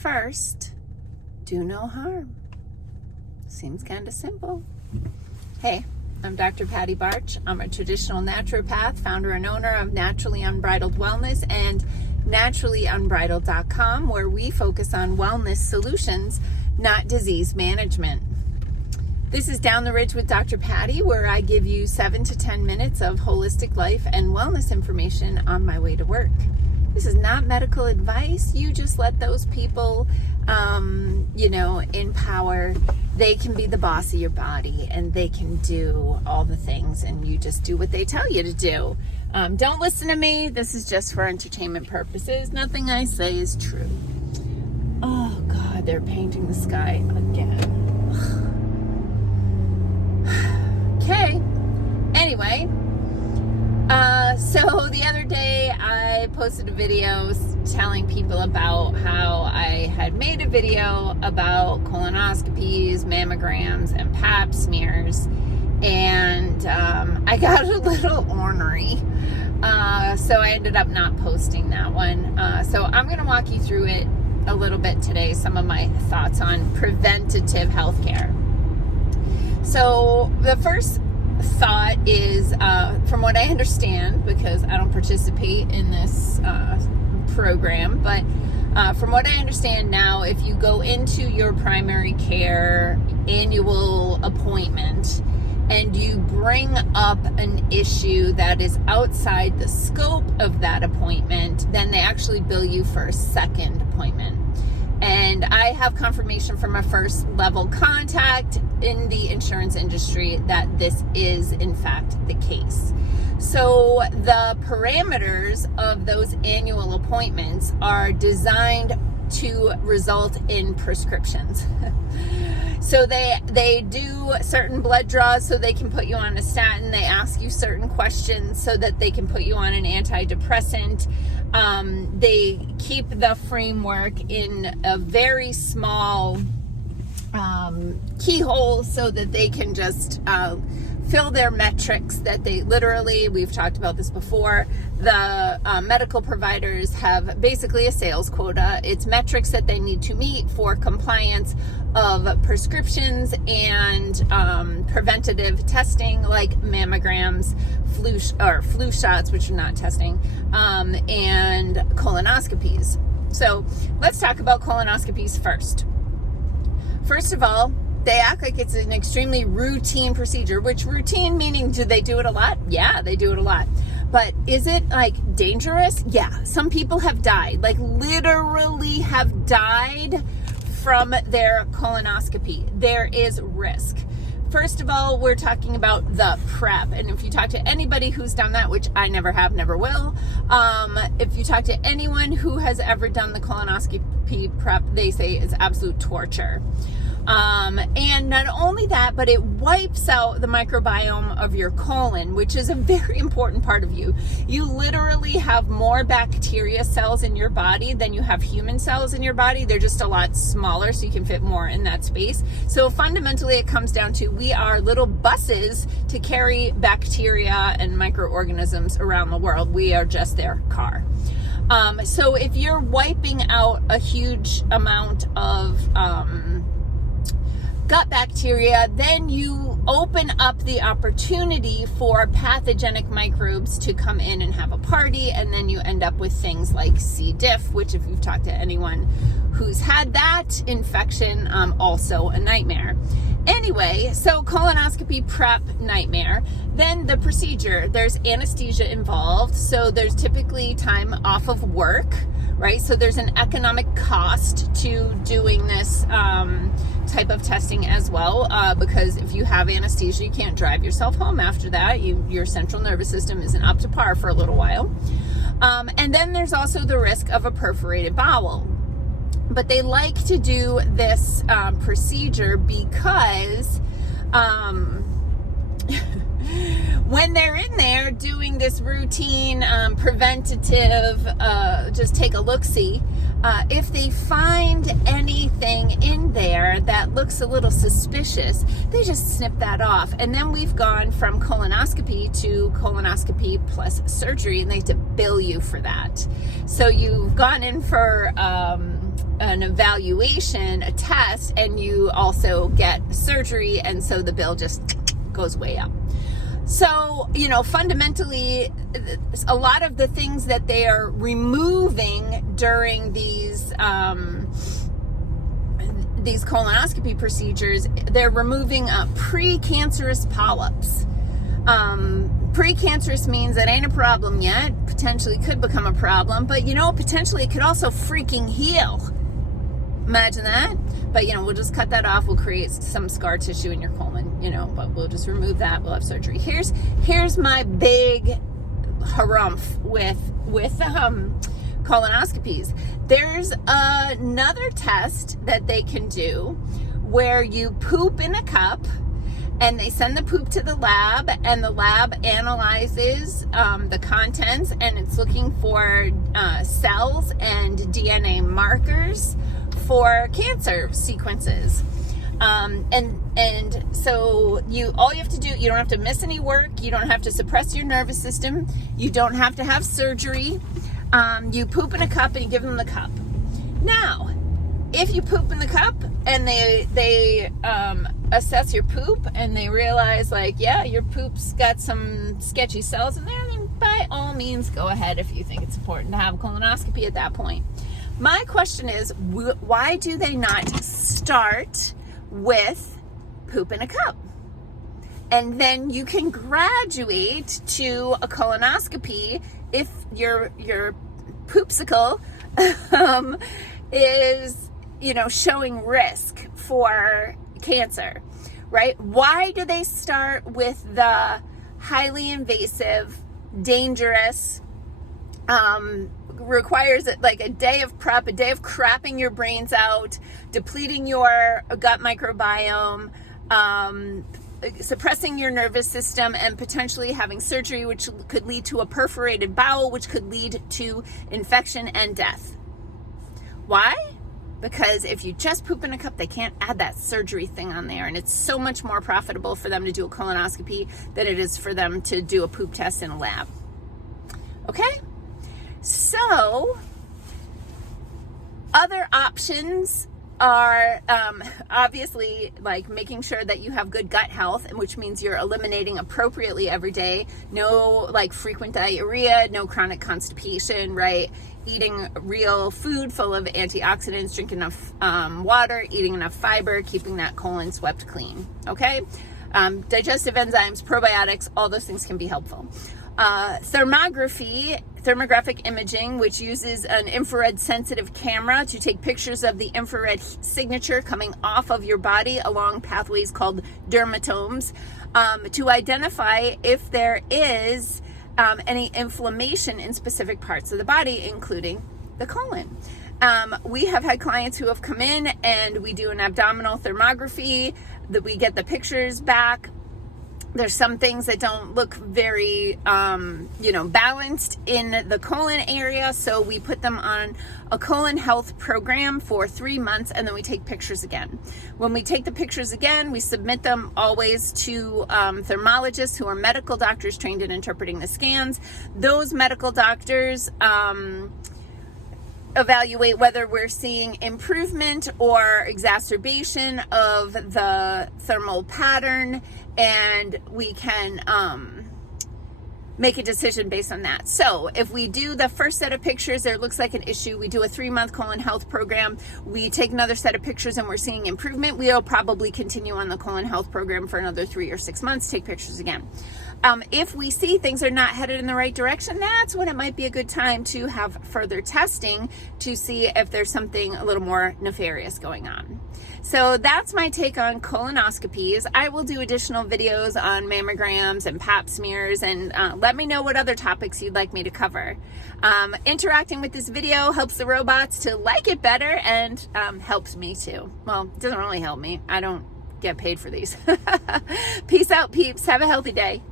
first, do no harm. Seems kind of simple. Hey, I'm Dr. Patty Barch. I'm a traditional naturopath, founder and owner of Naturally Unbridled Wellness and naturallyunbridled.com, where we focus on wellness solutions, not disease management. This is Down the Ridge with Dr. Patty, where I give you 7 to 10 minutes of holistic life and wellness information on my way to work. This is not medical advice. You just let those people, in power. They can be the boss of your body and they can do all the things, and you just do what they tell you to do. Don't listen to me. This is just for entertainment purposes. Nothing I say is true. Oh God, they're painting the sky again. Okay. Anyway, so the other day I posted a video telling people about how I had made a video about colonoscopies, mammograms, and pap smears, and I got a little ornery, so I ended up not posting that one. So I'm going to walk you through it a little bit today, some of my thoughts on preventative healthcare. So the first thought is, from what I understand, because I don't participate in this program, but from what I understand now, if you go into your primary care annual appointment and you bring up an issue that is outside the scope of that appointment, then they actually bill you for a second appointment. And I have confirmation from a first level contact in the insurance industry that this is in fact the case. So the parameters of those annual appointments are designed to result in prescriptions. So they do certain blood draws so they can put you on a statin. They ask you certain questions so that they can put you on an antidepressant. They keep the framework in a very small keyhole so that they can just fill their metrics that they literally, we've talked about this before, the medical providers have basically a sales quota. It's metrics that they need to meet for compliance of prescriptions and preventative testing like mammograms, flu shots, which are not testing, and colonoscopies. So let's talk about colonoscopies first. First of all, they act like it's an extremely routine procedure, which routine meaning, do they do it a lot? Yeah, they do it a lot. But is it like dangerous? Yeah. Some people have died, like literally have died from their colonoscopy. There is risk. First of all, we're talking about the prep. And if you talk to anybody who's done that, which I never have, never will, if you talk to anyone who has ever done the colonoscopy prep, they say it's absolute torture. And not only that, but it wipes out the microbiome of your colon, which is a very important part of you. You literally have more bacteria cells in your body than you have human cells in your body. They're just a lot smaller, so you can fit more in that space. So fundamentally, it comes down to we are little buses to carry bacteria and microorganisms around the world. We are just their car. So if you're wiping out a huge amount of gut bacteria, then you open up the opportunity for pathogenic microbes to come in and have a party, and then you end up with things like C. diff, which if you've talked to anyone who's had that infection, also a nightmare. Anyway, so colonoscopy prep, nightmare. Then the procedure, there's anesthesia involved, so there's typically time off of work, right? So there's an economic cost to doing this type of testing as well, because if you have anesthesia, you can't drive yourself home after that. Your central nervous system isn't up to par for a little while. And then there's also the risk of a perforated bowel. But they like to do this procedure because when they're in there doing this routine preventative, just take a look-see, if they find anything in there that looks a little suspicious, they just snip that off. And then we've gone from colonoscopy to colonoscopy plus surgery, and they have to bill you for that. So you've gone in for an evaluation, a test, and you also get surgery, and so the bill just goes way up. So, fundamentally, a lot of the things that they are removing during these colonoscopy procedures, they're removing precancerous polyps. Precancerous means it ain't a problem yet, potentially could become a problem, but potentially it could also freaking heal. Imagine that. But we'll just cut that off. We'll create some scar tissue in your colon, but we'll just remove that. We'll have surgery. Here's my big harumph with colonoscopies. There's another test that they can do where you poop in a cup, and they send the poop to the lab, and the lab analyzes the contents, and it's looking for cells and DNA markers for cancer sequences. And so all you have to do, you don't have to miss any work, you don't have to suppress your nervous system, you don't have to have surgery. You poop in a cup and you give them the cup. Now, if you poop in the cup and they assess your poop and they realize your poop's got some sketchy cells in there, then by all means go ahead if you think it's important to have a colonoscopy at that point. My question is, why do they not start with poop in a cup? And then you can graduate to a colonoscopy if your poopsicle is showing risk for cancer, right? Why do they start with the highly invasive, dangerous, requires it like a day of prep, a day of crapping your brains out, depleting your gut microbiome, suppressing your nervous system, and potentially having surgery, which could lead to a perforated bowel, which could lead to infection and death? Why? Because if you just poop in a cup, they can't add that surgery thing on there. And it's so much more profitable for them to do a colonoscopy than it is for them to do a poop test in a lab. Okay? So, other options are obviously making sure that you have good gut health, which means you're eliminating appropriately every day. No frequent diarrhea, no chronic constipation, right? Eating real food full of antioxidants, drinking enough water, eating enough fiber, keeping that colon swept clean, okay? Digestive enzymes, probiotics, all those things can be helpful. Thermographic imaging, which uses an infrared sensitive camera to take pictures of the infrared signature coming off of your body along pathways called dermatomes, to identify if there is any inflammation in specific parts of the body, including the colon. We have had clients who have come in and we do an abdominal thermography, that we get the pictures back. There's some things that don't look very, balanced in the colon area. So we put them on a colon health program for 3 months, and then we take pictures again. When we take the pictures again, we submit them always to thermologists who are medical doctors trained in interpreting the scans. Those medical doctors evaluate whether we're seeing improvement or exacerbation of the thermal pattern, and we can make a decision based on that. So if we do the first set of pictures, there looks like an issue, we do a 3-month colon health program, we take another set of pictures and we're seeing improvement, we'll probably continue on the colon health program for another 3 or 6 months, take pictures again. If we see things are not headed in the right direction, that's when it might be a good time to have further testing to see if there's something a little more nefarious going on. So that's my take on colonoscopies. I will do additional videos on mammograms and pap smears, and let me know what other topics you'd like me to cover. Interacting with this video helps the robots to like it better, and helps me too. Well, it doesn't really help me. I don't get paid for these. Peace out, peeps. Have a healthy day.